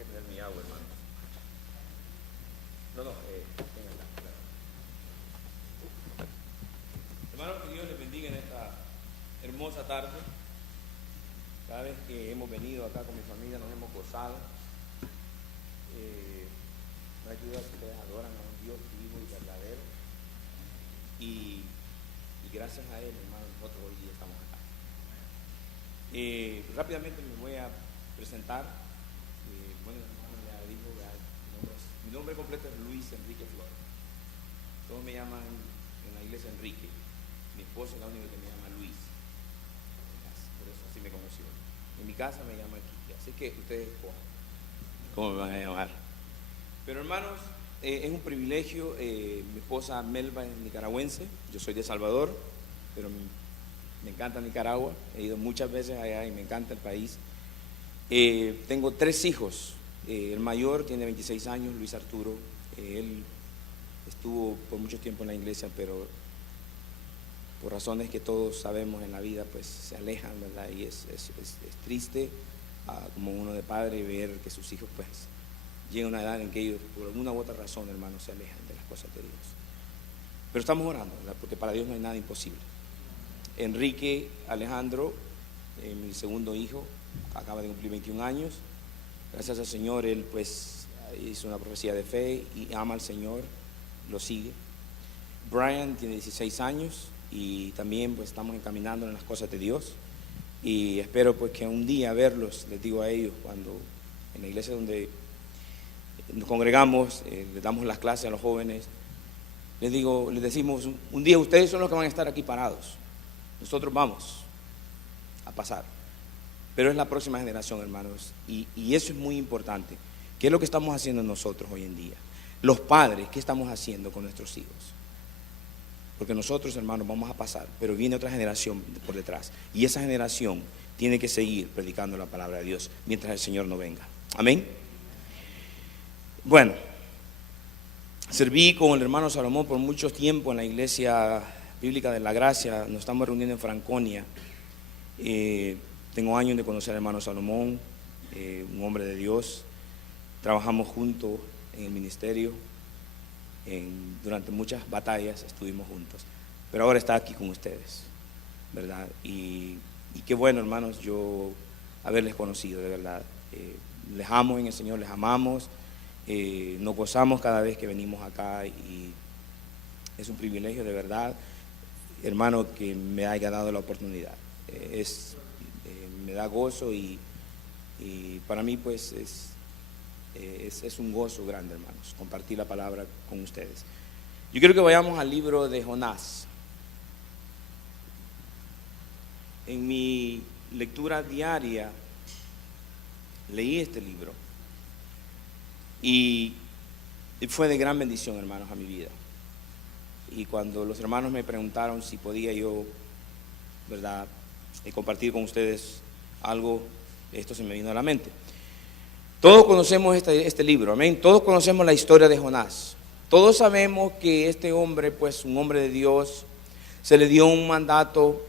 que tener mi agua, hermano. Ténganla, claro. Hermanos, que Dios les bendiga en esta hermosa tarde. Cada vez que hemos venido acá con mi familia nos hemos gozado. Me ayuda que ustedes adoran a un Dios vivo y verdadero. Y gracias a Él, hermano, nosotros hoy día estamos acá. Rápidamente me voy a presentar. Bueno, hermano ya dijo, mi nombre completo es Luis Enrique Flores. Todos me llaman en la iglesia Enrique. Mi esposa es la única que me llama Luis. Por eso así me conoció. En mi casa me llaman Quique. Así que ustedes escojan cómo me van a llamar. Pero hermanos, es un privilegio. Mi esposa Melba es nicaragüense. Yo soy de Salvador, pero me encanta Nicaragua. He ido muchas veces allá y me encanta el país. Tengo 3 hijos. El mayor tiene 26 años, Luis Arturo. Él estuvo por mucho tiempo en la iglesia, pero por razones que todos sabemos en la vida, pues se alejan, ¿verdad? Y es triste como uno de padre ver que sus hijos pues llegan a una edad en que ellos por alguna u otra razón, hermanos, se alejan de las cosas de Dios. Pero estamos orando, ¿verdad? Porque para Dios no hay nada imposible. Enrique Alejandro, mi segundo hijo, acaba de cumplir 21 años. Gracias al Señor, él pues hizo una profecía de fe y ama al Señor, lo sigue. Brian tiene 16 años y también pues estamos encaminando en las cosas de Dios. Y espero pues que un día verlos, les digo a ellos, cuando en la iglesia donde nos congregamos, les damos las clases a los jóvenes, les decimos, un día ustedes son los que van a estar aquí parados, nosotros vamos a pasar, pero es la próxima generación, hermanos, y eso es muy importante. ¿Qué es lo que estamos haciendo nosotros hoy en día? Los padres, ¿qué estamos haciendo con nuestros hijos? Porque nosotros, hermanos, vamos a pasar, pero viene otra generación por detrás, y esa generación tiene que seguir predicando la palabra de Dios mientras el Señor no venga. Amén. Bueno, serví con el hermano Salomón por mucho tiempo en la iglesia bíblica de la Gracia. Nos estamos reuniendo en Franconia. Tengo años de conocer al hermano Salomón, un hombre de Dios. Trabajamos juntos en el ministerio. Durante muchas batallas estuvimos juntos. Pero ahora está aquí con ustedes, ¿verdad? Y qué bueno, hermanos, yo haberles conocido, de verdad. Les amo en el Señor, les amamos. Nos gozamos cada vez que venimos acá y es un privilegio de verdad, hermano, que me haya dado la oportunidad. Me da gozo y para mí pues es un gozo grande, hermanos, compartir la palabra con ustedes. Yo quiero que vayamos al libro de Jonás. En mi lectura diaria leí este libro. Y fue de gran bendición, hermanos, a mi vida. Y cuando los hermanos me preguntaron si podía yo, ¿verdad?, compartir con ustedes algo, esto se me vino a la mente. Todos conocemos este libro, amén. Todos conocemos la historia de Jonás. Todos sabemos que este hombre, pues un hombre de Dios, se le dio un mandato,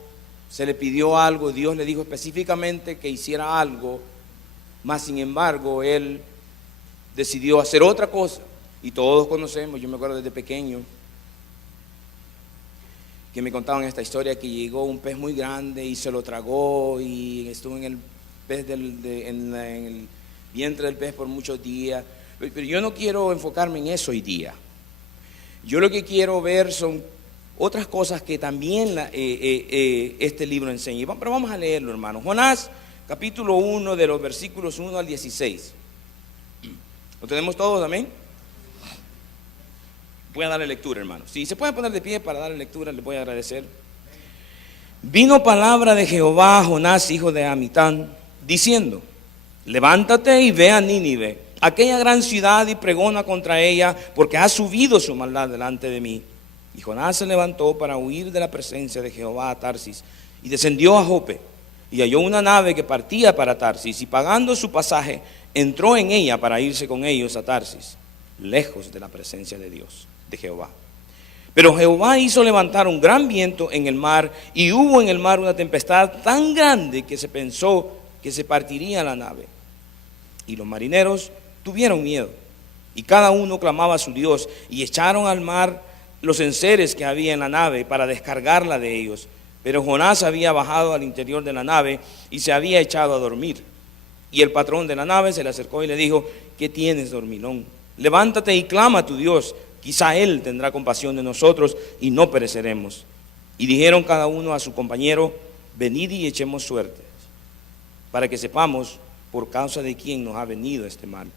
se le pidió algo, Dios le dijo específicamente que hiciera algo, mas sin embargo, él decidió hacer otra cosa. Y todos conocemos, yo me acuerdo desde pequeño que me contaban esta historia, que llegó un pez muy grande y se lo tragó y estuvo en el pez en el vientre del pez por muchos días. Pero yo no quiero enfocarme en eso hoy día. Yo lo que quiero ver son otras cosas que también este libro enseña. Pero vamos a leerlo, hermano. Jonás, capítulo 1, de los versículos 1 al 16. ¿Lo tenemos todos? Amén. Voy a darle lectura, hermano. Si se pueden poner de pie para darle lectura, les voy a agradecer. Vino palabra de Jehová a Jonás, hijo de Amitán, diciendo: levántate y ve a Nínive, aquella gran ciudad, y pregona contra ella, porque ha subido su maldad delante de mí. Y Jonás se levantó para huir de la presencia de Jehová a Tarsis, y descendió a Jope, y halló una nave que partía para Tarsis, y pagando su pasaje, entró en ella para irse con ellos a Tarsis, lejos de la presencia de Dios, de Jehová. Pero Jehová hizo levantar un gran viento en el mar, y hubo en el mar una tempestad tan grande que se pensó que se partiría la nave. Y los marineros tuvieron miedo, y cada uno clamaba a su Dios, y echaron al mar los enseres que había en la nave para descargarla de ellos. Pero Jonás había bajado al interior de la nave y se había echado a dormir. Y el patrón de la nave se le acercó y le dijo: ¿qué tienes, dormilón? Levántate y clama a tu Dios, quizá Él tendrá compasión de nosotros y no pereceremos. Y dijeron cada uno a su compañero: venid y echemos suertes, para que sepamos por causa de quién nos ha venido este mal.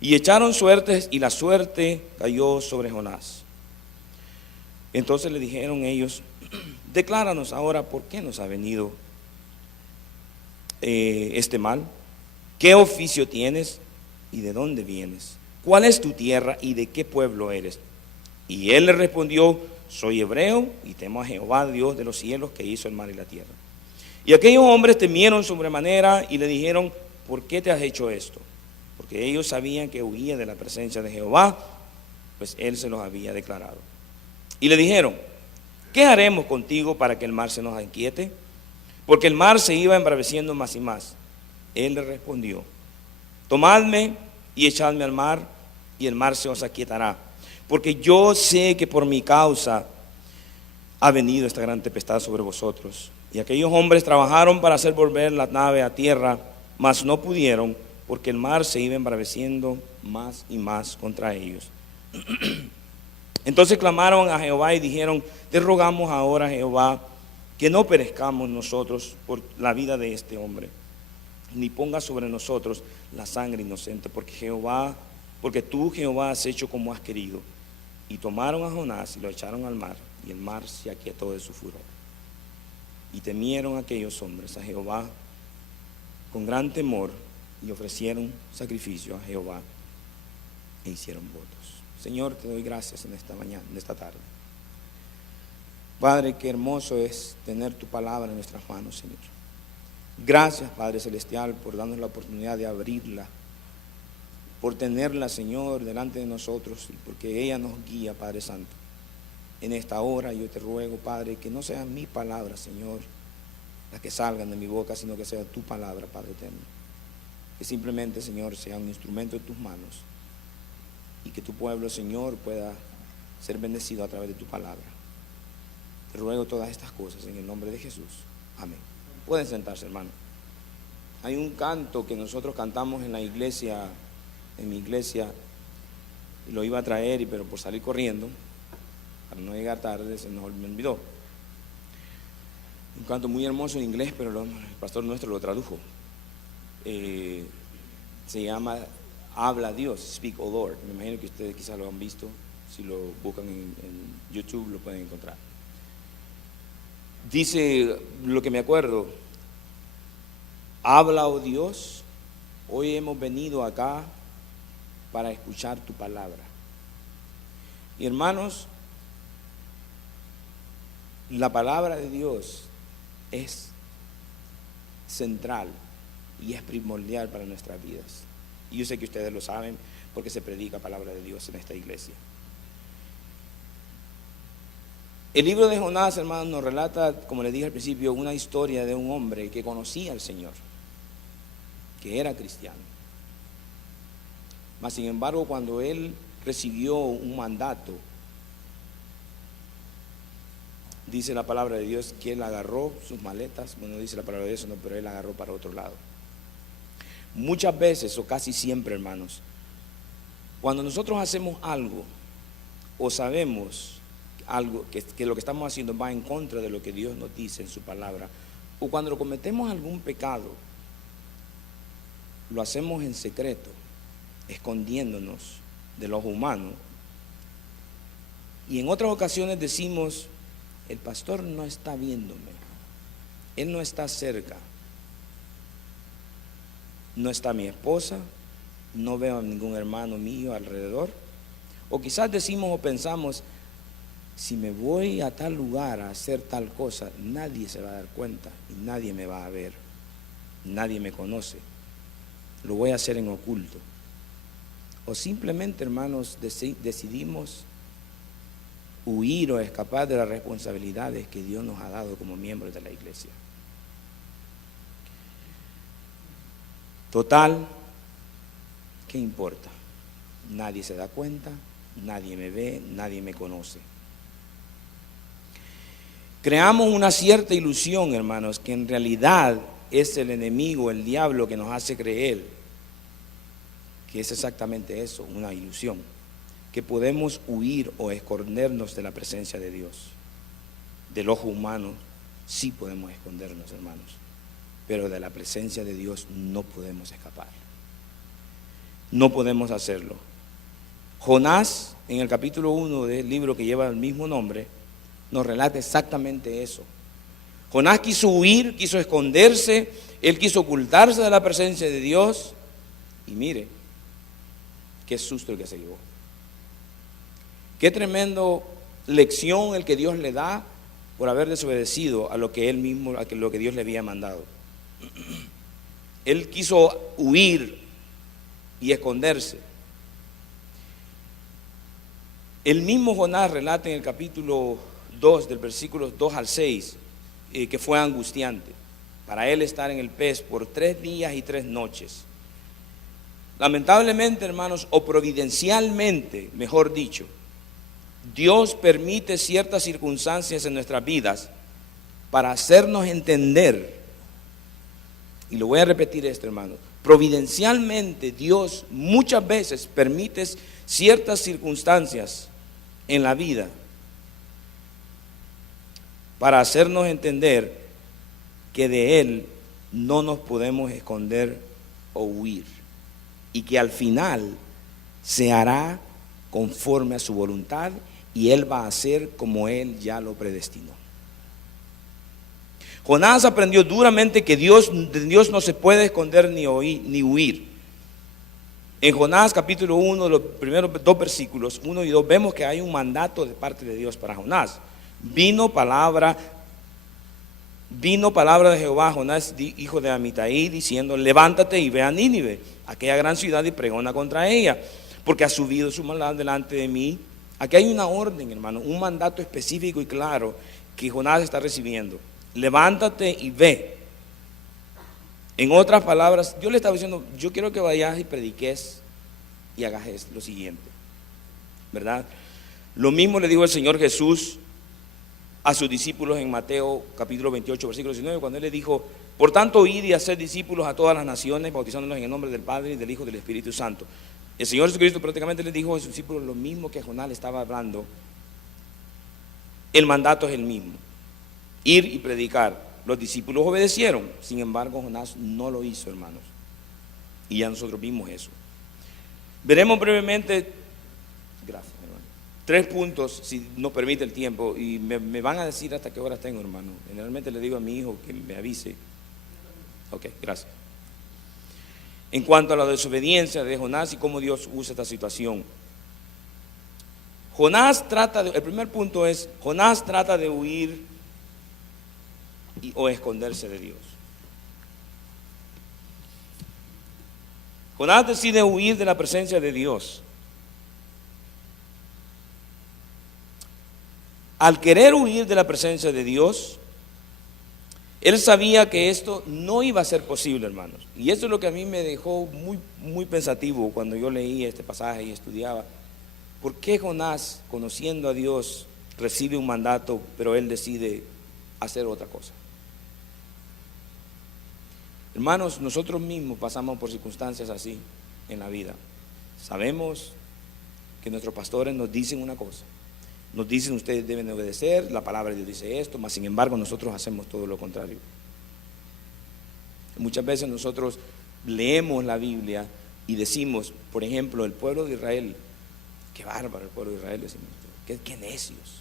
Y echaron suertes, y la suerte cayó sobre Jonás. Entonces le dijeron ellos: decláranos ahora por qué nos ha venido este mal. ¿Qué oficio tienes y de dónde vienes? ¿Cuál es tu tierra y de qué pueblo eres? Y él le respondió: soy hebreo y temo a Jehová, Dios de los cielos, que hizo el mar y la tierra. Y aquellos hombres temieron sobremanera y le dijeron: ¿por qué te has hecho esto? Porque ellos sabían que huía de la presencia de Jehová, pues él se los había declarado. Y le dijeron: ¿qué haremos contigo para que el mar se nos inquiete? Porque el mar se iba embraveciendo más y más. Él le respondió: tomadme y echadme al mar, y el mar se os aquietará. Porque yo sé que por mi causa ha venido esta gran tempestad sobre vosotros. Y aquellos hombres trabajaron para hacer volver la nave a tierra, mas no pudieron, porque el mar se iba embraveciendo más y más contra ellos. Entonces clamaron a Jehová y dijeron: te rogamos ahora, Jehová, que no perezcamos nosotros por la vida de este hombre, ni pongas sobre nosotros la sangre inocente, porque tú, Jehová, has hecho como has querido. Y tomaron a Jonás y lo echaron al mar, y el mar se aquietó de su furor. Y temieron aquellos hombres a Jehová con gran temor, y ofrecieron sacrificio a Jehová e hicieron votos. Señor, te doy gracias en esta mañana, en esta tarde. Padre, qué hermoso es tener tu palabra en nuestras manos, Señor. Gracias, Padre Celestial, por darnos la oportunidad de abrirla, por tenerla, Señor, delante de nosotros, y porque ella nos guía, Padre Santo. En esta hora yo te ruego, Padre, que no sean mis palabras, Señor, las que salgan de mi boca, sino que sea tu palabra, Padre eterno. Que simplemente, Señor, sea un instrumento en tus manos, y que tu pueblo, Señor, pueda ser bendecido a través de tu palabra. Te ruego todas estas cosas en el nombre de Jesús. Amén. Pueden sentarse, hermano. Hay un canto que nosotros cantamos en la iglesia, en mi iglesia, y lo iba a traer, pero por salir corriendo, para no llegar tarde, se nos me olvidó. Un canto muy hermoso en inglés, pero el pastor nuestro lo tradujo. Se llama Habla Dios, Speak, O Lord. Me imagino que ustedes quizás lo han visto. Si lo buscan en YouTube lo pueden encontrar. Dice lo que me acuerdo: habla, oh Dios, hoy hemos venido acá para escuchar tu palabra. Y hermanos, la palabra de Dios es central y es primordial para nuestras vidas. Y yo sé que ustedes lo saben porque se predica palabra de Dios en esta iglesia. El libro de Jonás, hermanos, nos relata, como les dije al principio, una historia de un hombre que conocía al Señor, que era cristiano. Mas sin embargo, cuando él recibió un mandato, dice la palabra de Dios que él agarró sus maletas. Bueno, dice la palabra de Dios, no, pero él agarró para otro lado. Muchas veces, o casi siempre, hermanos, cuando nosotros hacemos algo o sabemos algo que lo que estamos haciendo va en contra de lo que Dios nos dice en su palabra, o cuando cometemos algún pecado, lo hacemos en secreto, escondiéndonos del ojo humano, y en otras ocasiones decimos: el pastor no está viéndome, él no está cerca, no está mi esposa, no veo a ningún hermano mío alrededor. O quizás decimos o pensamos: si me voy a tal lugar a hacer tal cosa, nadie se va a dar cuenta y nadie me va a ver, nadie me conoce, lo voy a hacer en oculto. O simplemente, hermanos, decidimos huir o escapar de las responsabilidades que Dios nos ha dado como miembros de la iglesia. Total, ¿qué importa? Nadie se da cuenta, nadie me ve, nadie me conoce. Creamos una cierta ilusión, hermanos, que en realidad es el enemigo, el diablo, que nos hace creer que es exactamente eso, una ilusión, que podemos huir o escondernos de la presencia de Dios. Del ojo humano sí podemos escondernos, hermanos, pero de la presencia de Dios no podemos escapar. No podemos hacerlo. Jonás, en el capítulo 1 del libro que lleva el mismo nombre, nos relata exactamente eso. Jonás quiso huir, quiso esconderse, él quiso ocultarse de la presencia de Dios, y mire, qué susto el que se llevó. Qué tremendo lección el que Dios le da por haber desobedecido a lo que él mismo, a lo que Dios le había mandado. Él quiso huir y esconderse. El mismo Jonás relata en el capítulo 2, del versículo 2 al 6, que fue angustiante para él estar en el pez por 3 días y 3 noches. Lamentablemente, hermanos, o providencialmente, mejor dicho, Dios permite ciertas circunstancias en nuestras vidas para hacernos entender, y lo voy a repetir esto, hermanos, providencialmente Dios muchas veces permite ciertas circunstancias en la vida para hacernos entender que de Él no nos podemos esconder o huir, y que al final se hará conforme a su voluntad y Él va a hacer como Él ya lo predestinó. Jonás aprendió duramente que de Dios no se puede esconder ni huir. En Jonás capítulo 1, los primeros 2 versículos, 1 y 2, vemos que hay un mandato de parte de Dios para Jonás. Vino palabra de Jehová a Jonás, hijo de Amitai, diciendo: levántate y ve a Nínive, aquella gran ciudad, y pregona contra ella, porque ha subido su maldad delante de mí. Aquí hay una orden, hermano, un mandato específico y claro que Jonás está recibiendo. Levántate y ve. En otras palabras, Dios le estaba diciendo: yo quiero que vayas y prediques y hagas lo siguiente, ¿verdad? Lo mismo le dijo el Señor Jesús a sus discípulos en Mateo capítulo 28, versículo 19, cuando Él le dijo: por tanto, id y haced discípulos a todas las naciones, bautizándolos en el nombre del Padre, y del Hijo y del Espíritu Santo. El Señor Jesucristo prácticamente le dijo a sus discípulos lo mismo que Jonás le estaba hablando. El mandato es el mismo: ir y predicar. Los discípulos obedecieron, sin embargo Jonás no lo hizo, hermanos, y ya nosotros vimos eso. Veremos brevemente, gracias, hermano, 3 puntos, si nos permite el tiempo, y me van a decir hasta qué horas tengo, hermano. Generalmente le digo a mi hijo que me avise. Ok, gracias. En cuanto a la desobediencia de Jonás y cómo Dios usa esta situación, el primer punto es: Jonás trata de huir o esconderse de Dios. Jonás decide huir de la presencia de Dios. Al querer huir de la presencia de Dios, él sabía que esto no iba a ser posible, hermanos. Y eso es lo que a mí me dejó muy, muy pensativo cuando yo leí este pasaje y estudiaba. ¿Por qué Jonás, conociendo a Dios, recibe un mandato, pero él decide hacer otra cosa? Hermanos, nosotros mismos pasamos por circunstancias así en la vida. Sabemos que nuestros pastores nos dicen una cosa, nos dicen: ustedes deben obedecer, la palabra de Dios dice esto, mas sin embargo nosotros hacemos todo lo contrario. Muchas veces nosotros leemos la Biblia y decimos, por ejemplo, el pueblo de Israel: qué bárbaro el pueblo de Israel, decimos, qué necios.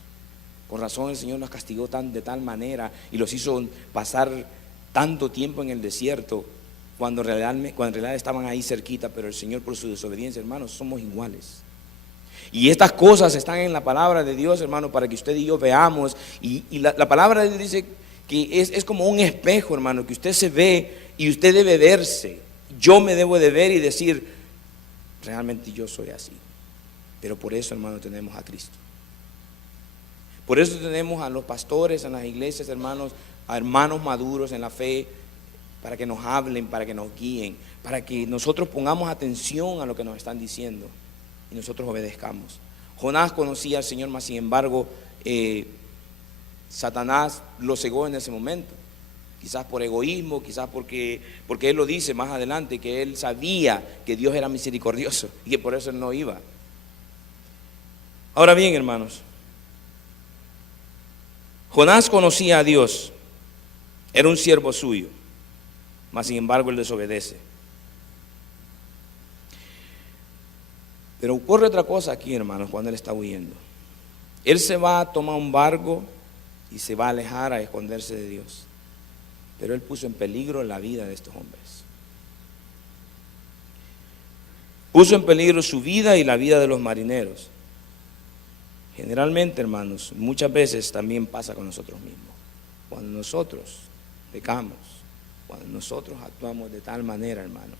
Con razón el Señor los castigó de tal manera y los hizo pasar tanto tiempo en el desierto, cuando en realidad estaban ahí cerquita, pero el Señor, por su desobediencia, hermanos, somos iguales. Y estas cosas están en la palabra de Dios, hermano, para que usted y yo veamos. Y la palabra de Dios dice que es como un espejo, hermano, que usted se ve y usted debe verse. Yo me debo de ver y decir: realmente yo soy así. Pero por eso, hermano, tenemos a Cristo. Por eso tenemos a los pastores en las iglesias, hermanos, a hermanos maduros en la fe, para que nos hablen, para que nos guíen, para que nosotros pongamos atención a lo que nos están diciendo y nosotros obedezcamos. Jonás conocía al Señor, mas sin embargo, Satanás lo cegó en ese momento. Quizás por egoísmo, quizás porque él lo dice más adelante, que él sabía que Dios era misericordioso y que por eso él no iba. Ahora bien, hermanos, Jonás conocía a Dios, era un siervo suyo, mas sin embargo él desobedece. Pero ocurre otra cosa aquí, hermanos, cuando él está huyendo. Él se va a tomar un barco y se va a alejar, a esconderse de Dios. Pero él puso en peligro la vida de estos hombres. Puso en peligro su vida y la vida de los marineros. Generalmente, hermanos, muchas veces también pasa con nosotros mismos. Cuando nosotros pecamos, cuando nosotros actuamos de tal manera, hermanos,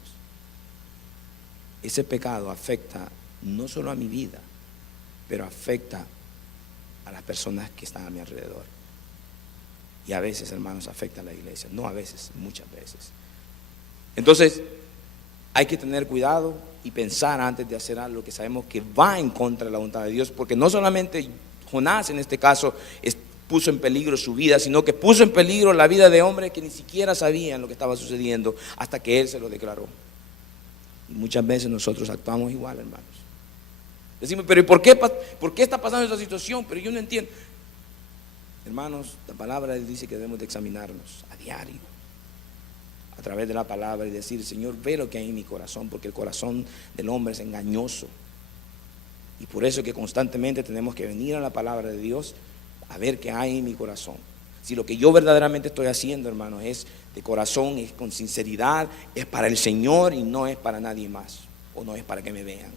ese pecado afecta no solo a mi vida, pero afecta a las personas que están a mi alrededor. Y a veces, hermanos, afecta a la iglesia. No a veces, muchas veces. Entonces, hay que tener cuidado y pensar antes de hacer algo que sabemos que va en contra de la voluntad de Dios, porque no solamente Jonás en este caso puso en peligro su vida, sino que puso en peligro la vida de hombres que ni siquiera sabían lo que estaba sucediendo hasta que él se lo declaró. Y muchas veces nosotros actuamos igual, hermanos. Decimos, pero ¿y por qué está pasando esa situación? Pero yo no entiendo. Hermanos, la palabra dice que debemos de examinarnos a diario, a través de la palabra, y decir, Señor, ve lo que hay en mi corazón, porque el corazón del hombre es engañoso. Y por eso que constantemente tenemos que venir a la palabra de Dios a ver qué hay en mi corazón. Si lo que yo verdaderamente estoy haciendo, hermanos, es de corazón, es con sinceridad, es para el Señor y no es para nadie más, o no es para que me vean.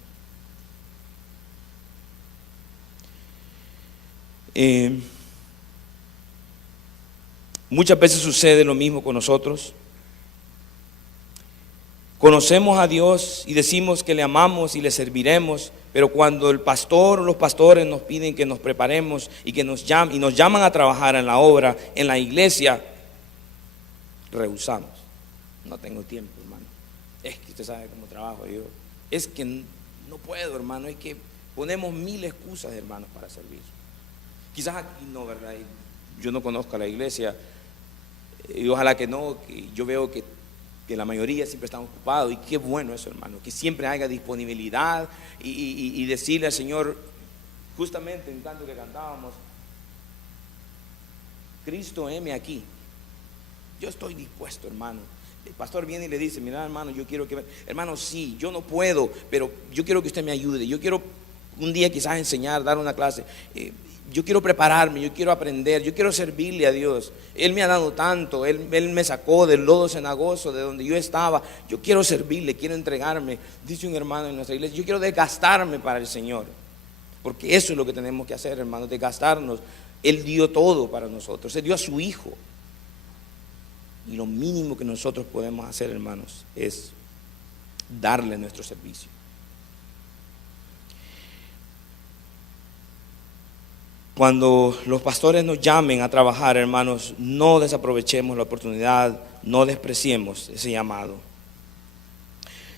Muchas veces sucede lo mismo con nosotros. Conocemos a Dios y decimos que le amamos y le serviremos, pero cuando el pastor o los pastores nos piden que nos preparemos y que nos llaman a trabajar en la obra, en la iglesia, rehusamos. No tengo tiempo, hermano. Es que usted sabe cómo trabajo yo. Es que no puedo, hermano. Es que ponemos 1000 excusas, hermanos, para servir. Quizás aquí no, ¿verdad? Yo no conozco a la iglesia y ojalá que no, que yo veo que la mayoría siempre están ocupados, y qué bueno eso, hermano, que siempre haya disponibilidad y decirle al Señor, justamente en tanto que cantábamos, Cristo, heme aquí, yo estoy dispuesto, hermano. El pastor viene y le dice, mira, hermano, yo quiero que, hermano, sí, yo no puedo, pero yo quiero que usted me ayude, yo quiero un día quizás enseñar, dar una clase, yo quiero prepararme, yo quiero aprender, yo quiero servirle a Dios. Él me ha dado tanto, Él me sacó del lodo cenagoso de donde yo estaba. Yo quiero servirle, quiero entregarme. Dice un hermano en nuestra iglesia, yo quiero desgastarme para el Señor. Porque eso es lo que tenemos que hacer, hermanos, desgastarnos. Él dio todo para nosotros, Él dio a su Hijo. Y lo mínimo que nosotros podemos hacer, hermanos, es darle nuestro servicio. Cuando los pastores nos llamen a trabajar, hermanos, no desaprovechemos la oportunidad, no despreciemos ese llamado.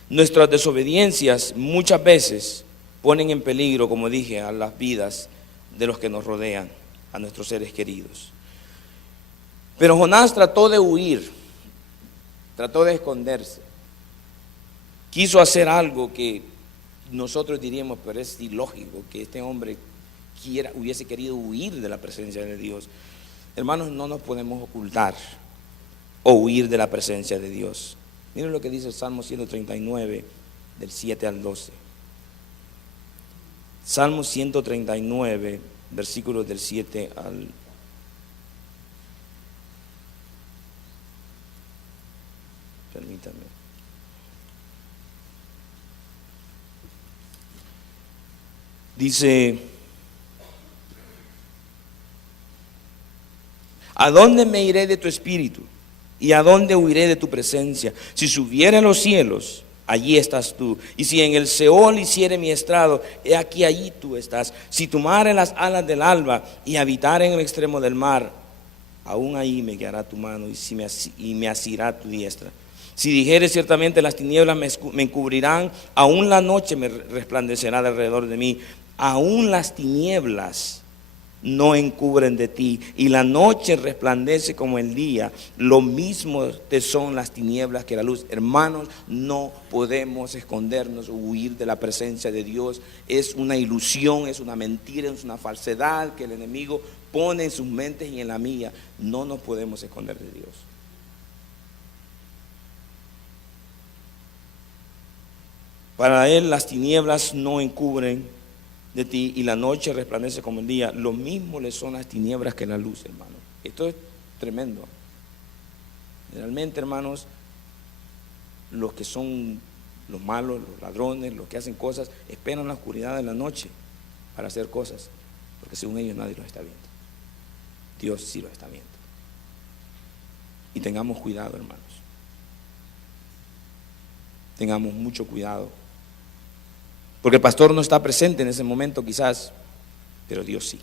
Nuestras desobediencias muchas veces ponen en peligro, como dije, a las vidas de los que nos rodean, a nuestros seres queridos. Pero Jonás trató de huir, trató de esconderse. Quiso hacer algo que nosotros diríamos, pero es ilógico que este hombre hubiese querido huir de la presencia de Dios. Hermanos, no nos podemos ocultar o huir de la presencia de Dios. Miren lo que dice el Salmo 139, del 7 al 12. Salmo 139, versículos del 7 al... Permítame. Dice: ¿a dónde me iré de tu espíritu? ¿Y a dónde huiré de tu presencia? Si subiera a los cielos, allí estás tú. Y si en el Seol hiciere mi estrado, he aquí allí tú estás. Si tomare las alas del alba y habitare en el extremo del mar, aún ahí me guiará tu mano y me asirá tu diestra. Si dijere ciertamente las tinieblas me encubrirán, aún la noche me resplandecerá alrededor de mí. Aún las tinieblas no encubren de ti, y la noche resplandece como el día. Lo mismo te son las tinieblas que la luz. Hermanos, no podemos escondernos o huir de la presencia de Dios. Es una ilusión, es una mentira, es una falsedad que el enemigo pone en sus mentes y en la mía. No nos podemos esconder de Dios. Para Él las tinieblas no encubren de ti, y la noche resplandece como el día. Lo mismo le son las tinieblas que la luz, hermano. Esto es tremendo. Generalmente, hermanos, los que son los malos, los ladrones, los que hacen cosas, esperan la oscuridad de la noche para hacer cosas, porque según ellos nadie los está viendo. Dios sí los está viendo. Y tengamos cuidado, hermanos. Tengamos mucho cuidado. Porque el pastor no está presente en ese momento quizás, pero Dios sí.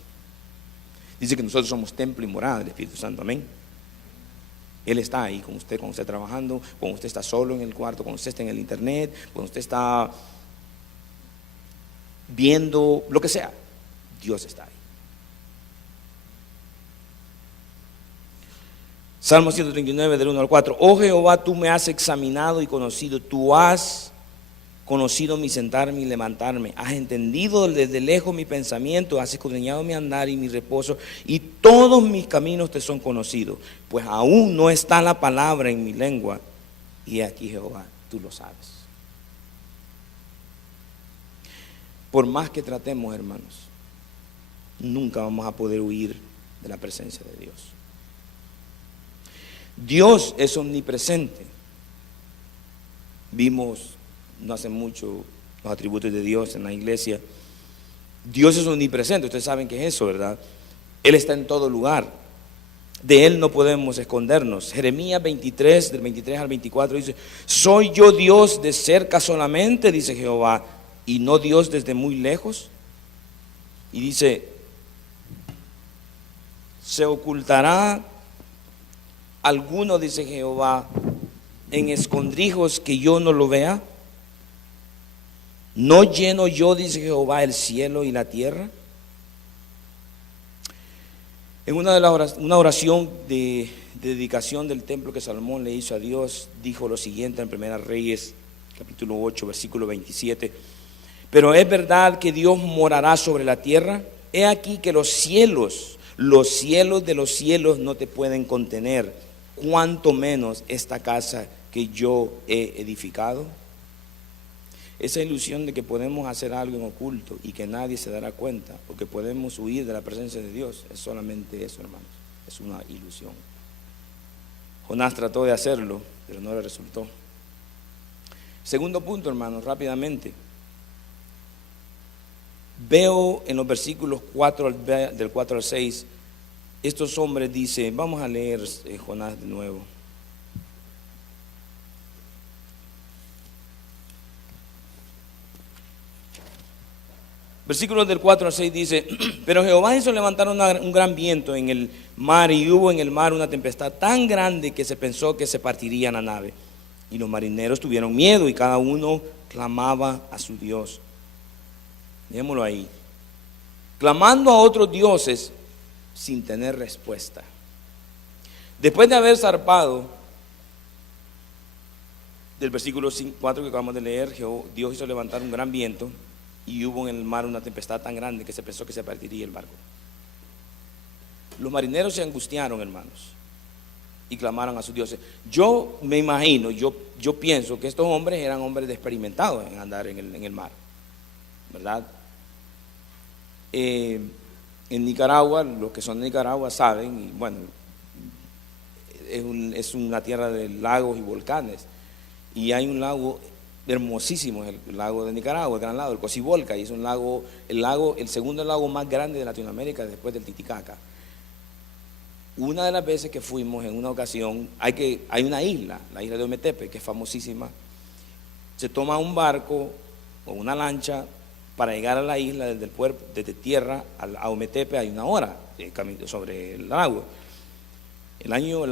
Dice que nosotros somos templo y morada del Espíritu Santo, amén. Él está ahí con usted cuando esté trabajando, cuando usted está solo en el cuarto, cuando usted está en el internet, cuando usted está viendo lo que sea. Dios está ahí. Salmo 139 del 1 al 4. Oh Jehová, tú me has examinado y conocido, tú has conocido mi sentarme y levantarme, has entendido desde lejos mi pensamiento, has escudriñado mi andar y mi reposo, y todos mis caminos te son conocidos, pues aún no está la palabra en mi lengua, y aquí Jehová, tú lo sabes. Por más que tratemos, hermanos, nunca vamos a poder huir de la presencia de Dios. Dios es omnipresente. Vimos no hace mucho los atributos de Dios en la iglesia. Dios es omnipresente, ustedes saben qué es eso, ¿verdad? Él está en todo lugar. De Él no podemos escondernos. Jeremías 23, del 23 al 24 dice: ¿soy yo Dios de cerca solamente, dice Jehová, y no Dios desde muy lejos? Y dice: ¿se ocultará alguno, dice Jehová, en escondrijos que yo no lo vea? ¿No lleno yo, dice Jehová, el cielo y la tierra? En una oración de dedicación del templo que Salomón le hizo a Dios, dijo lo siguiente en 1 Reyes, capítulo 8, versículo 27. Pero es verdad que Dios morará sobre la tierra. He aquí que los cielos de los cielos no te pueden contener, cuanto menos esta casa que yo he edificado. Esa ilusión de que podemos hacer algo en oculto y que nadie se dará cuenta, o que podemos huir de la presencia de Dios, es solamente eso, hermanos, es una ilusión. Jonás trató de hacerlo, pero no le resultó. Segundo punto, hermanos, rápidamente. Veo en los versículos del 4 al 6, estos hombres dicen, vamos a leer Jonás de nuevo. Versículos del 4 al 6 dice: pero Jehová hizo levantar un gran viento en el mar, y hubo en el mar una tempestad tan grande que se pensó que se partiría la nave. Y los marineros tuvieron miedo, y cada uno clamaba a su Dios. Dejémoslo ahí. Clamando a otros dioses sin tener respuesta. Después de haber zarpado, del versículo 4 que acabamos de leer, Dios hizo levantar un gran viento, y hubo en el mar una tempestad tan grande que se pensó que se partiría el barco. Los marineros se angustiaron, hermanos, y clamaron a sus dioses. Yo me imagino, yo pienso que estos hombres eran hombres experimentados en andar en el mar, ¿verdad? En Nicaragua, los que son de Nicaragua saben, y bueno, es una tierra de lagos y volcanes, y hay un lago hermosísimo, es el lago de Nicaragua, el gran lago, el Cocibolca, y es el segundo lago más grande de Latinoamérica después del Titicaca. Una de las veces que fuimos, en una ocasión, hay una isla, la isla de Ometepe, que es famosísima. Se toma un barco o una lancha para llegar a la isla desde tierra a Ometepe. Hay una hora de camino sobre el lago. El año,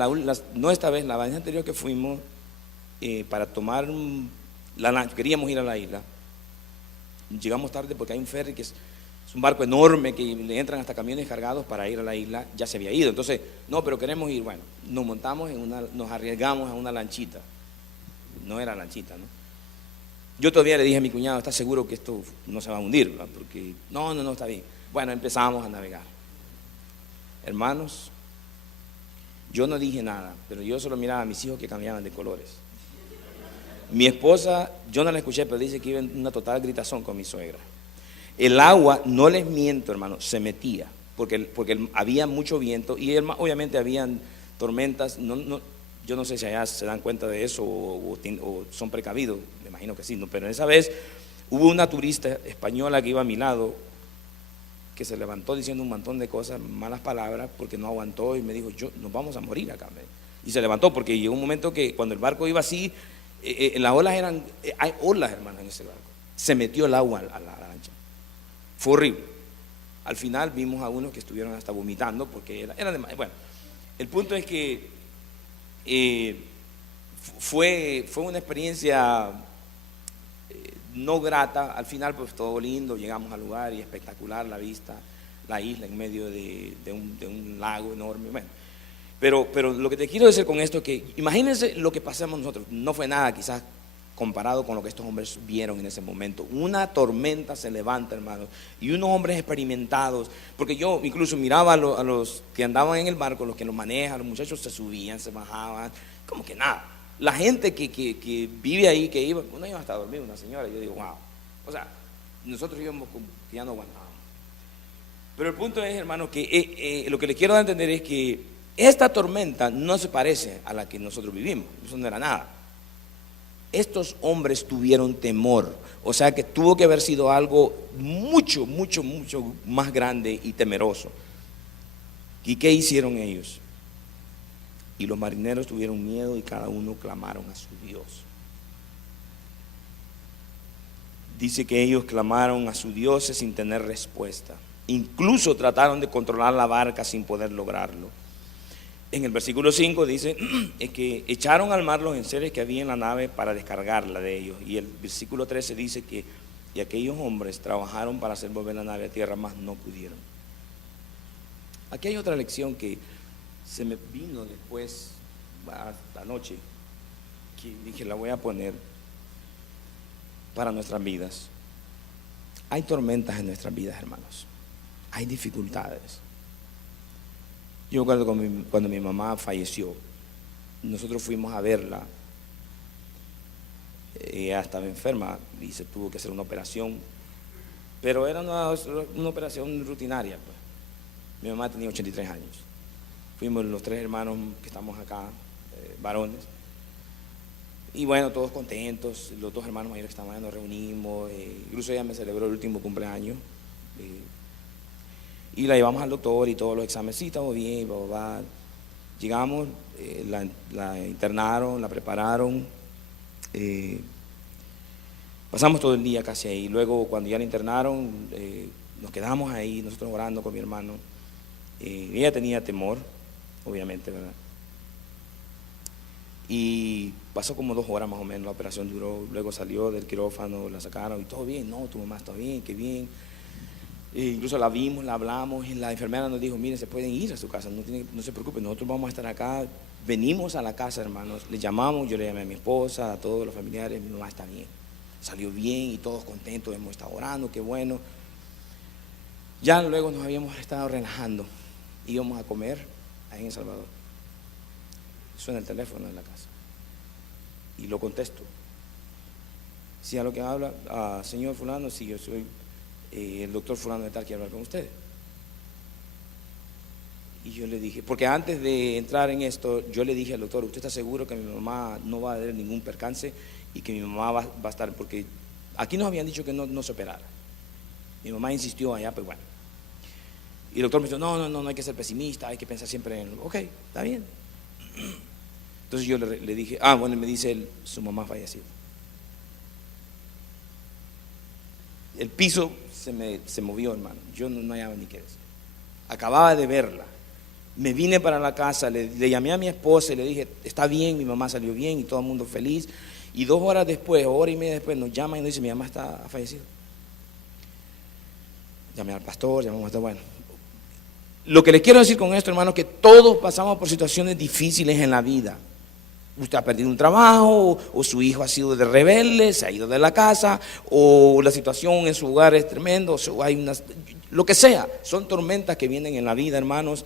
no esta vez, la vez anterior que fuimos para tomar queríamos ir a la isla. Llegamos tarde porque hay un ferry que es un barco enorme que le entran hasta camiones cargados para ir a la isla. Ya se había ido, entonces, no, pero queremos ir. Bueno, nos montamos nos arriesgamos a una lanchita. No era lanchita, ¿no? Yo todavía le dije a mi cuñado, ¿estás seguro que esto no se va a hundir, ¿verdad? Porque no, está bien. Bueno, empezamos a navegar. Hermanos, yo no dije nada, pero yo solo miraba a mis hijos que cambiaban de colores. Mi esposa, yo no la escuché, pero dice que iba en una total gritazón con mi suegra. El agua, no les miento, hermano, se metía, porque había mucho viento y obviamente habían tormentas. Yo no sé si allá se dan cuenta de eso o son precavidos, me imagino que sí, ¿no? Pero esa vez hubo una turista española que iba a mi lado, que se levantó diciendo un montón de cosas, malas palabras, porque no aguantó y me dijo, nos vamos a morir acá. Y se levantó porque llegó un momento que cuando el barco iba así, las olas hay olas, hermano, en ese barco. Se metió el agua a la lancha. Fue horrible. Al final vimos a unos que estuvieron hasta vomitando porque era demasiado. Bueno, el punto es que fue una experiencia no grata. Al final pues todo lindo, llegamos al lugar y espectacular la vista, la isla en medio de un lago enorme. Bueno, pero lo que te quiero decir con esto es que imagínense lo que pasamos nosotros. No fue nada quizás comparado con lo que estos hombres vieron en ese momento. Una tormenta se levanta, hermano, y unos hombres experimentados, porque yo incluso miraba a los que andaban en el barco, los que los manejan, los muchachos se subían, se bajaban, como que nada. La gente que vive ahí, que iba, uno iba hasta dormir, una señora, yo digo, wow. O sea, nosotros íbamos como que ya no aguantábamos. Pero el punto es, hermano, que lo que les quiero dar a entender es que esta tormenta no se parece a la que nosotros vivimos, eso no era nada. Estos hombres tuvieron temor, o sea que tuvo que haber sido algo mucho más grande y temeroso. ¿Y qué hicieron ellos? Y los marineros tuvieron miedo y cada uno clamaron a su Dios. Dice que ellos clamaron a su Dios sin tener respuesta. Incluso trataron de controlar la barca sin poder lograrlo. En el versículo 5 dice que echaron al mar los enseres que había en la nave para descargarla de ellos. Y el versículo 13 dice que y aquellos hombres trabajaron para hacer volver la nave a tierra, mas no pudieron. Aquí hay otra lección que se me vino después, anoche, que dije la voy a poner para nuestras vidas. Hay tormentas en nuestras vidas, hermanos. Hay dificultades. Yo recuerdo cuando mi mamá falleció, nosotros fuimos a verla. Ella estaba enferma y se tuvo que hacer una operación, pero era una operación rutinaria, pues. Mi mamá tenía 83 años. Fuimos los 3 hermanos que estamos acá, varones, y bueno, todos contentos. Los 2 hermanos mayores que estaban allá nos reunimos, incluso ella me celebró el último cumpleaños. Y la llevamos al doctor y todos los exámenes, sí, estamos bien, llegamos, la internaron, la prepararon, pasamos todo el día casi ahí. Luego cuando ya la internaron, nos quedamos ahí, nosotros orando con mi hermano. Ella tenía temor, obviamente, ¿verdad? Y pasó como 2 horas más o menos, la operación duró, luego salió del quirófano, la sacaron y todo bien. No, tu mamá está bien, qué bien. Incluso la vimos, la hablamos y la enfermera nos dijo, miren, se pueden ir a su casa, no se preocupen, nosotros vamos a estar acá. Venimos a la casa, hermanos, le llamamos, yo le llamé a mi esposa, a todos los familiares, mi mamá está bien, salió bien y todos contentos, hemos estado orando, qué bueno. Ya luego nos habíamos estado relajando, íbamos a comer ahí en El Salvador. Suena el teléfono en la casa y lo contesto. Si a lo que habla, señor fulano, si yo soy el doctor fulano de tal, quiere hablar con usted. Y yo le dije, porque antes de entrar en esto, yo le dije al doctor, ¿usted está seguro que mi mamá no va a tener ningún percance y que mi mamá va a estar? Porque aquí nos habían dicho que no se operara. Mi mamá insistió allá, pues bueno. Y el doctor me dijo, no hay que ser pesimista, hay que pensar siempre en, ok, está bien. Entonces yo le dije, bueno, me dice él, su mamá falleció. El piso se movió, hermano. Yo no hallaba ni qué decir. Acababa de verla Me vine para la casa, le llamé a mi esposa y le dije, está bien, mi mamá salió bien y todo el mundo feliz. Y 2 horas después, hora y media después, nos llaman y nos dicen, mi mamá ha fallecido. Llamé al pastor, llamamos al pastor, bueno. Lo que les quiero decir con esto, hermanos, que todos pasamos por situaciones difíciles en la vida. Usted ha perdido un trabajo, o su hijo ha sido de rebelde, se ha ido de la casa, o la situación en su hogar es tremenda, o hay lo que sea, son tormentas que vienen en la vida, hermanos.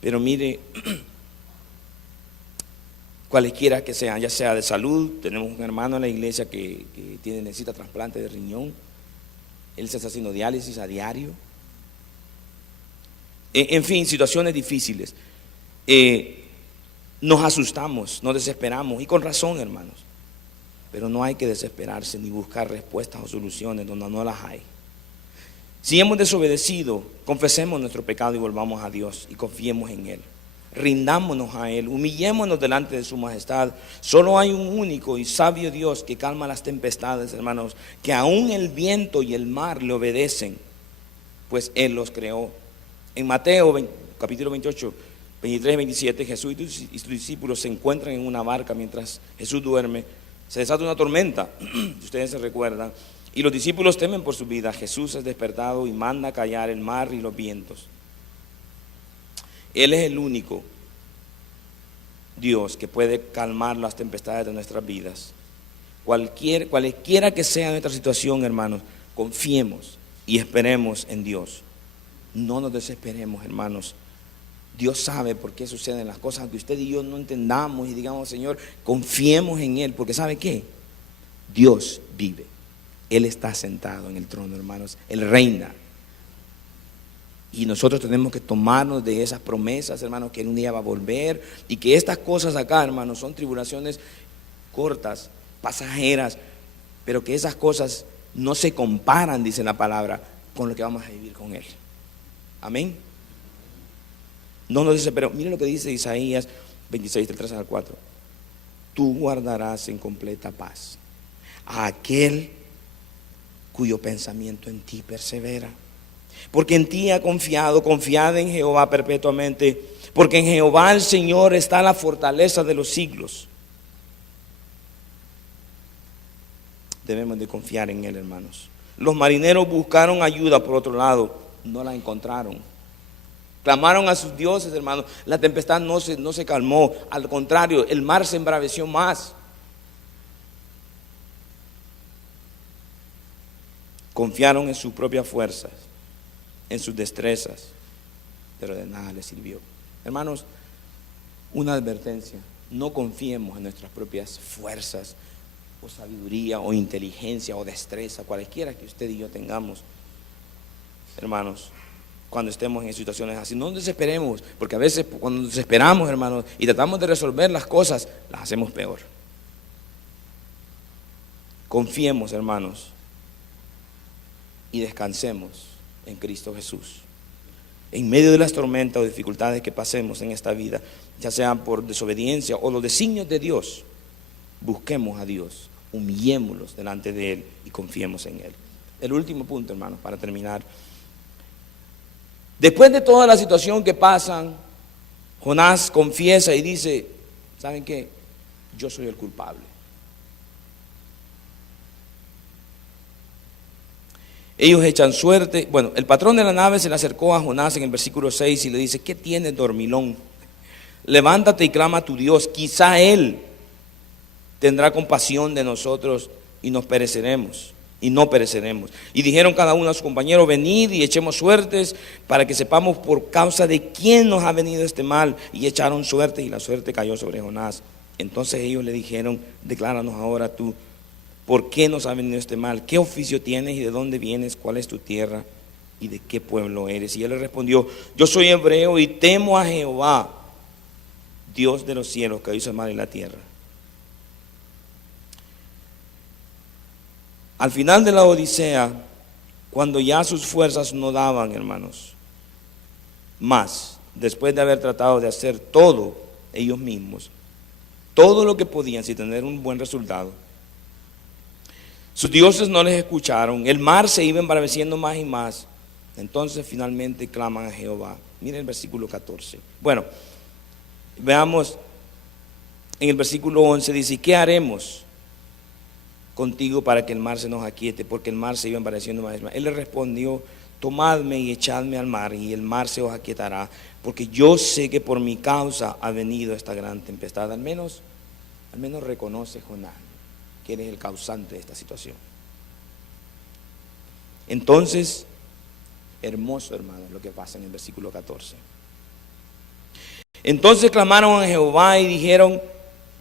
Pero mire, cualquiera que sean, ya sea de salud, tenemos un hermano en la iglesia que necesita trasplante de riñón, él se está haciendo diálisis a diario. En fin, situaciones difíciles. Nos asustamos, nos desesperamos, y con razón, hermanos. Pero no hay que desesperarse ni buscar respuestas o soluciones donde no las hay. Si hemos desobedecido, confesemos nuestro pecado y volvamos a Dios y confiemos en Él. Rindámonos a Él, humillémonos delante de su majestad. Solo hay un único y sabio Dios que calma las tempestades, hermanos, que aún el viento y el mar le obedecen, pues Él los creó. En Mateo capítulo 28, 23 y 27, Jesús y sus discípulos se encuentran en una barca mientras Jesús duerme. Se desata una tormenta, si ustedes se recuerdan, y los discípulos temen por su vida. Jesús es despertado y manda callar el mar y los vientos. Él es el único Dios que puede calmar las tempestades de nuestras vidas. Cualquiera que sea nuestra situación, hermanos, confiemos y esperemos en Dios. No nos desesperemos, hermanos. Dios sabe por qué suceden las cosas, aunque usted y yo no entendamos y digamos, Señor, confiemos en Él, porque ¿sabe qué? Dios vive. Él está sentado en el trono, hermanos. Él reina. Y nosotros tenemos que tomarnos de esas promesas, hermanos, que en un día va a volver, y que estas cosas acá, hermanos, son tribulaciones cortas, pasajeras, pero que esas cosas no se comparan, dice la palabra, con lo que vamos a vivir con Él. Amén. No nos dice, pero mire lo que dice Isaías 26, del 3 al 4. Tú guardarás en completa paz a aquel cuyo pensamiento en ti persevera. Porque en ti ha confiado, confiad en Jehová perpetuamente, porque en Jehová el Señor está la fortaleza de los siglos. Debemos de confiar en Él, hermanos. Los marineros buscaron ayuda por otro lado, no la encontraron. Clamaron a sus dioses, hermanos. La tempestad no se calmó, al contrario, el mar se embraveció más. Confiaron en sus propias fuerzas, en sus destrezas, pero de nada les sirvió. Hermanos, una advertencia: no confiemos en nuestras propias fuerzas, o sabiduría, o inteligencia, o destreza, cualquiera que usted y yo tengamos, hermanos, cuando estemos en situaciones así. No nos desesperemos, porque a veces cuando nos desesperamos, hermanos, y tratamos de resolver las cosas, las hacemos peor. Confiemos, hermanos, y descansemos en Cristo Jesús. En medio de las tormentas o dificultades que pasemos en esta vida, ya sean por desobediencia o los designios de Dios, busquemos a Dios, humillémoslos delante de Él y confiemos en Él. El último punto, hermanos, para terminar. Después de toda la situación que pasan, Jonás confiesa y dice, ¿saben qué? Yo soy el culpable. Ellos echan suerte. Bueno, el patrón de la nave se le acercó a Jonás en el versículo 6 y le dice, ¿qué tienes, dormilón? Levántate y clama a tu Dios, quizá Él tendrá compasión de nosotros y no pereceremos. Y dijeron cada uno a su compañero, venid y echemos suertes para que sepamos por causa de quién nos ha venido este mal. Y echaron suerte y la suerte cayó sobre Jonás. Entonces ellos le dijeron, decláranos ahora tú, ¿por qué nos ha venido este mal? ¿Qué oficio tienes y de dónde vienes? ¿Cuál es tu tierra y de qué pueblo eres? Y él le respondió, yo soy hebreo y temo a Jehová, Dios de los cielos, que hizo el mar y la tierra. Al final de la odisea, cuando ya sus fuerzas no daban, hermanos, más, después de haber tratado de hacer todo ellos mismos, todo lo que podían sin tener un buen resultado, sus dioses no les escucharon, el mar se iba embraveciendo más y más. Entonces finalmente claman a Jehová Miren el versículo 14. Bueno, veamos en el versículo 11, dice: ¿qué haremos contigo para que el mar se nos aquiete? Porque el mar se iba embareciendo más y más. Él le respondió: tomadme y echadme al mar, y el mar se os aquietará, porque yo sé que por mi causa ha venido esta gran tempestad. Al menos reconoce Jonás que él es el causante de esta situación. Entonces, hermoso, hermano, lo que pasa en el versículo 14. Entonces clamaron a Jehová y dijeron: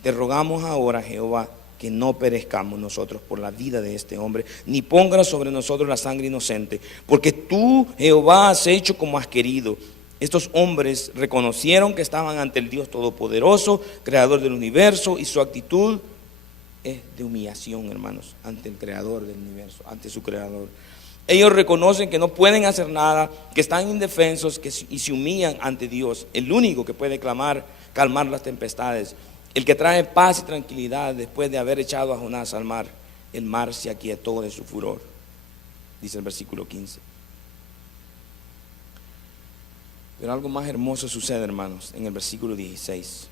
te rogamos ahora, Jehová, que no perezcamos nosotros por la vida de este hombre, ni pongas sobre nosotros la sangre inocente, porque tú, Jehová, has hecho como has querido. Estos hombres reconocieron que estaban ante el Dios Todopoderoso, Creador del universo, y su actitud es de humillación, hermanos, ante el Creador del universo, ante su Creador. Ellos reconocen que no pueden hacer nada, que están indefensos, y se humillan ante Dios, el único que puede calmar las tempestades, el que trae paz y tranquilidad. Después de haber echado a Jonás al mar, el mar se aquietó de su furor, dice el versículo 15. Pero algo más hermoso sucede, hermanos, en el versículo 16.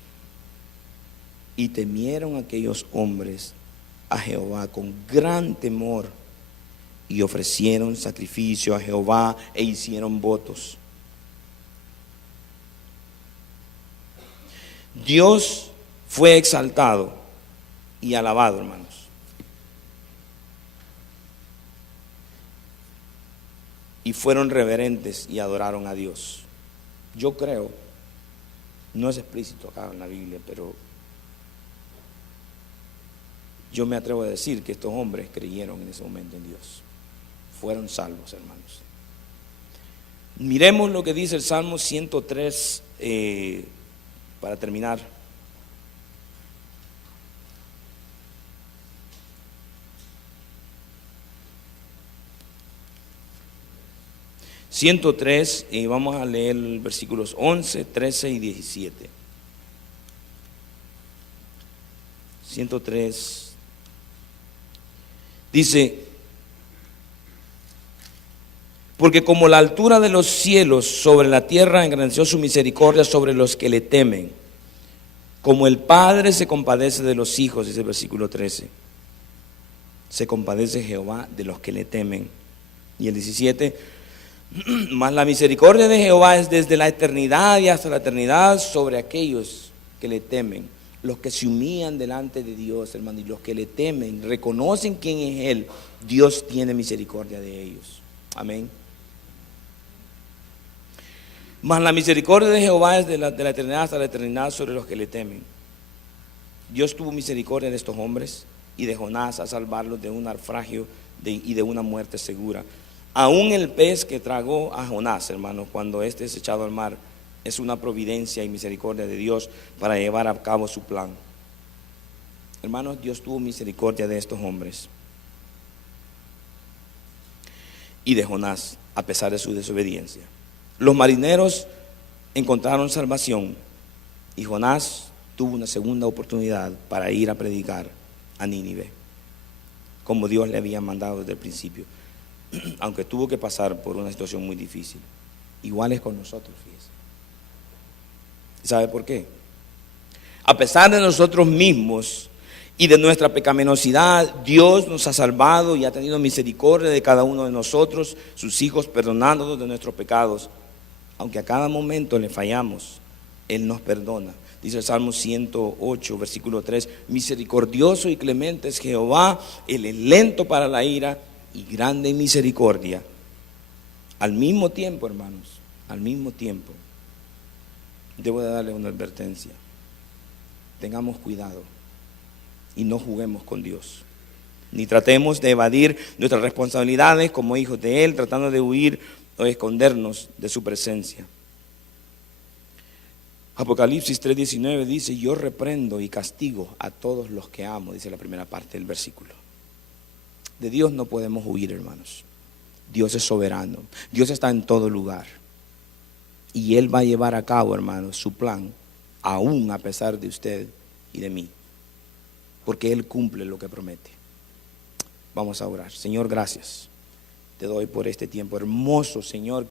Y temieron aquellos hombres a Jehová con gran temor, y ofrecieron sacrificio a Jehová e hicieron votos. Dios fue exaltado y alabado, hermanos. Y fueron reverentes y adoraron a Dios. Yo creo, no es explícito acá en la Biblia, pero yo me atrevo a decir que estos hombres creyeron en ese momento en Dios. Fueron salvos, hermanos. Miremos lo que dice el Salmo 103 para terminar. Y vamos a leer versículos 11, 13 y 17. 103 dice: porque como la altura de los cielos sobre la tierra, engrandeció su misericordia sobre los que le temen, como el Padre se compadece de los hijos, dice el versículo 13, se compadece Jehová de los que le temen. Y el 17: mas la misericordia de Jehová es desde la eternidad y hasta la eternidad sobre aquellos que le temen, los que se humillan delante de Dios, hermano, y los que le temen, reconocen quién es Él. Dios tiene misericordia de ellos. Amén. Mas la misericordia de Jehová es de la eternidad hasta la eternidad sobre los que le temen. Dios tuvo misericordia de estos hombres y de Jonás a salvarlos de un naufragio y de una muerte segura. Aún el pez que tragó a Jonás, hermano, cuando éste es echado al mar, es una providencia y misericordia de Dios para llevar a cabo su plan. Hermanos, Dios tuvo misericordia de estos hombres y de Jonás, a pesar de su desobediencia. Los marineros encontraron salvación y Jonás tuvo una segunda oportunidad para ir a predicar a Nínive, como Dios le había mandado desde el principio, aunque tuvo que pasar por una situación muy difícil. Igual es con nosotros, fíjese. ¿Sabe por qué? A pesar de nosotros mismos y de nuestra pecaminosidad, Dios nos ha salvado y ha tenido misericordia de cada uno de nosotros, sus hijos, perdonándonos de nuestros pecados. Aunque a cada momento le fallamos, Él nos perdona. Dice el Salmo 108, versículo 3: misericordioso y clemente es Jehová, Él es lento para la ira y grande en misericordia. Al mismo tiempo, hermanos, al mismo tiempo, debo de darle una advertencia. Tengamos cuidado y no juguemos con Dios, ni tratemos de evadir nuestras responsabilidades como hijos de Él, tratando de huir o escondernos de su presencia. Apocalipsis 3:19 dice: yo reprendo y castigo a todos los que amo, dice la primera parte del versículo. De Dios no podemos huir, hermanos. Dios es soberano, Dios está en todo lugar y Él va a llevar a cabo, hermanos, su plan, aún a pesar de usted y de mí, porque Él cumple lo que promete. Vamos a orar. Señor, gracias te doy por este tiempo hermoso, Señor,